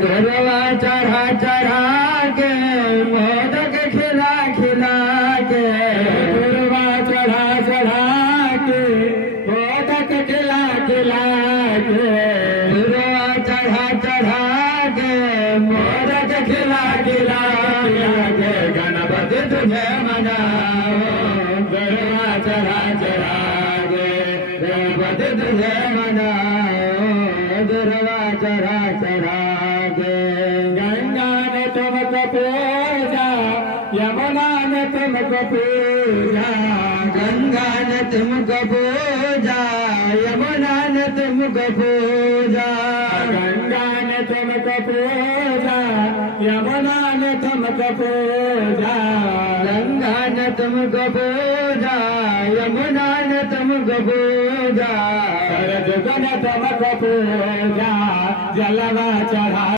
गरबा चढ़ा चढ़ा के मोदक खिला खिला के गरबा चढ़ा चढ़ा के मोदक खिला खिला के गरबा चढ़ा चढ़ा के मोदक खिला खिला के गणपति तुझे मनाओ गरबा चढ़ा चढ़ा के गणपति तुझे मनाओ गरबा चढ़ा चढ़ा के गंगा ने तुमको पूजा यमुना ने तुमको पूजा गंगा ने तुमको पूजा यमुना ने तुमको पूजा गंगा ने तुमको पूजा यमुना ने तुमको पूजा गंगा ने तुमको पूजा यमुना ने तुमको पूजा सरजुग ने तुमको पूजा जलवा चढ़ा